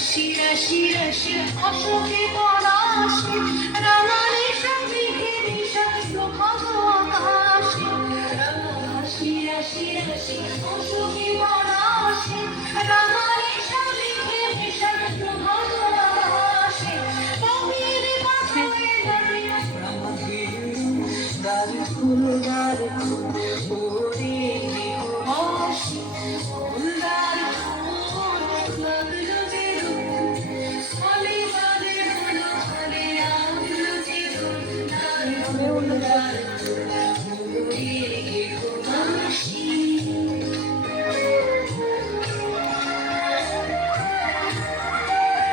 রাশি রাশি অশোকে পলাশে রাঙালি সঙ্গীতে নিঃশব্দ ভগ আকাশে রাশি রাশি রাশি অশোকে পলাশে রাঙালি সঙ্গীতে নিঃশব্দ ভগ আকাশে কবির পাথরে দাঁড়িয়ে ফুল গার ফুল ওরে